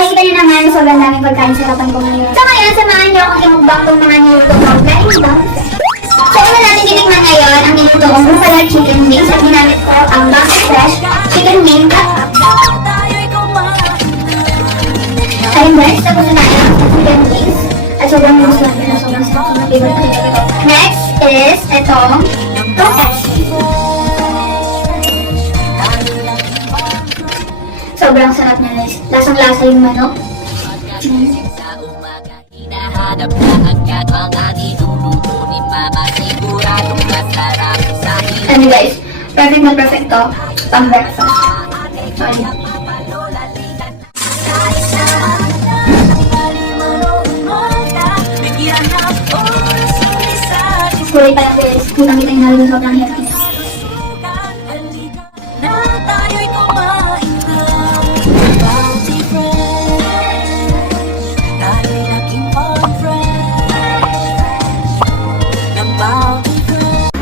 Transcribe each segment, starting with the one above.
Nakikita niyo naman, sobrang daming pagkain sa harapan ko ngayon. So ngayon, samahan niyo akong imukbang tong mga niluto ko. Galing yung Bounty Fresh. So una natin tinikman ngayon ang niluto kong buffalo chicken wings at ginamit ko ang Bounty Fresh chicken wing cut-up. Ayun guys, tapos na tayo sa chicken wings. At sobrang gusto natin na sobrang favorite ko. Next is itong toket. Sobrang sarap niya guys. Lasang-lasa yung manok. Ano guys, perfect na perfect to pang breakfast. Kulay pa lang guys, kitang-kita yung nalagay sobrang healthy.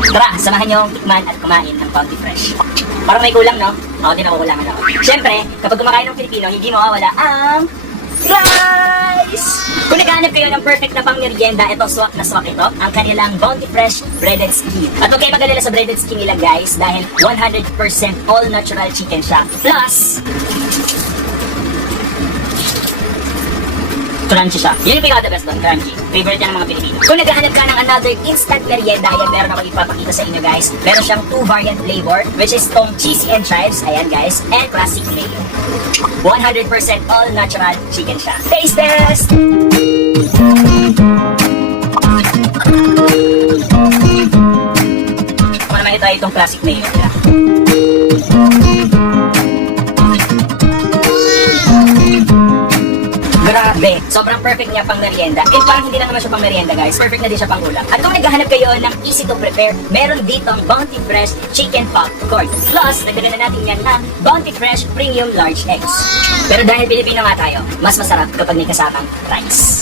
Tara, samahan niyo akong tikman at kumain ng Bounty Fresh. Parang may kulang, no? Ako din nakukulangan ako. Siyempre, kapag kumakain ng Pilipino, hindi mawawala ang rice! Kung naghahanap kayo ng perfect na pang-merienda, ito swak na swak ito, ang kanilang Bounty Fresh breaded skin. At huwag kayo mag-alala sa breaded skin nila guys, dahil 100% all natural chicken siya. Plus, crunchy siya. Yun yung pinaka-the best doon, crunchy. Favorite yan ng mga Pilipino. Kung naghahanap ka ng another instant merienda, ayan, meron ako ipapakita sa inyo guys. Meron siyang 2 variant flavor, which is tong cheesy and chives, ayan guys, and classic mayo. 100% all natural chicken siya. Taste test! Ako naman ito ay itong classic mayo. Grabe! Sobrang perfect niya pang merienda. And parang hindi lang naman siya pang merienda guys. Perfect na din siya pang ulam. At kung naghahanap kayo ng easy to prepare, meron ditong Bounty Fresh Chicken Popcorn. Plus, nagdagan na natin yan ng Bounty Fresh Premium Large Eggs. Pero dahil Pilipino nga tayo, mas masarap kapag may kasamang rice.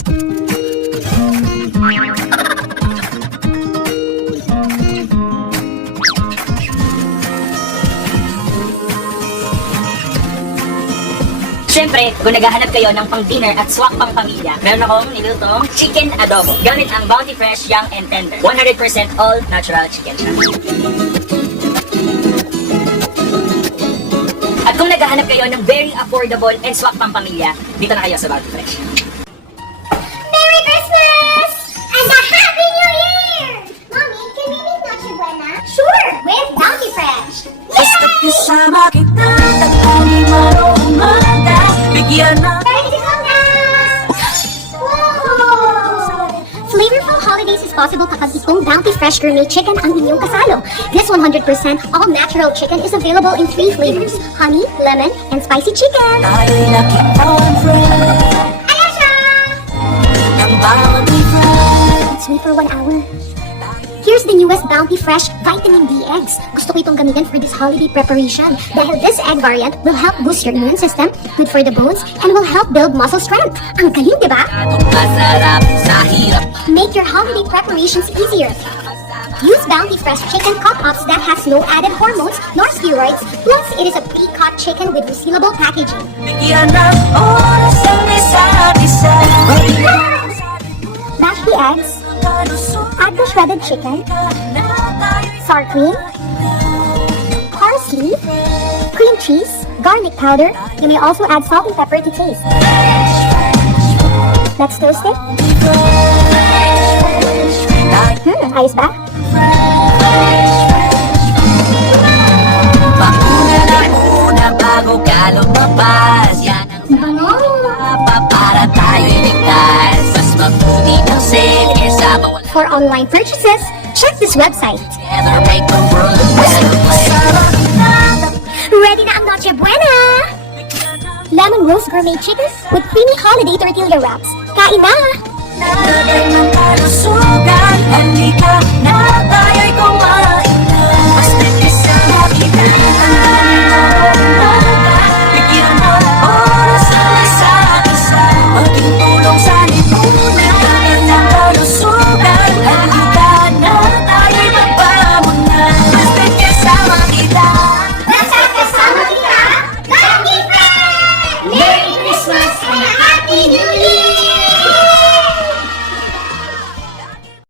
Siyempre, kung naghahanap kayo ng pang-dinner at swak pang-pamilya, meron akong nilutong chicken adobo. Gamit ang Bounty Fresh Young and Tender. 100% all natural chicken siya. At kung naghahanap kayo ng very affordable and swak pang-pamilya, dito na kayo sa Bounty Fresh. Merry Christmas! And a Happy New Year! Mommy, can we make Noche Buena? Sure, with Bounty Fresh! Basta't kasama kita, tatlong umaga, bigyan na. Flavorful holidays is possible kapag itong Bounty Fresh Gourmet Chicken ang inyong kasalo. This 100% all-natural chicken is available in 3 flavors, honey, lemon, and spicy chicken. Tayo'y naging friend Ayan siya! ng Bounty Fresh. It's me for 1 hour. Here's the newest Bounty Fresh Vitamin D eggs. Gusto ko itong gamitin for this holiday preparation dahil this egg variant will help boost your immune system, good for the bones, and will help build muscle strength. Ang galing, di ba? Atong masarap sa hirap. Make your holiday preparations easier. Use Bounty Fresh Chicken Cup-Ups that has no added hormones nor steroids, plus it is a pre-cut chicken with resealable packaging. Bigyan ng oras ang isa't isa. Mash the eggs, add the shredded chicken, sour cream, parsley, cream cheese, garlic powder. You may also add salt and pepper to taste. Let's toast it. Ayos ba? Bakuna na muna bago ka lumabas. Yan ang mapa para tayo'y ligtas. Mas mabuti ng safe kesa mawala. For online purchases, check this website. Together make the world a better place. Ready na ang Noche Buena! Lemon roast gourmet chicken with creamy holiday tortilla wraps. Kain na! Nalagay ng kalusugan. Halika na tayo'y kumain na. Basta't kasama kita. Bigyan ng oras ang isa't isa. Maging tulong sa lipunan. Nalagay ng kalusugan. Halika na tayo'y magpamuna. Basta't kasama kita. Nasa kasama kita, Bounty Fresh! Merry Christmas! Happy New Year!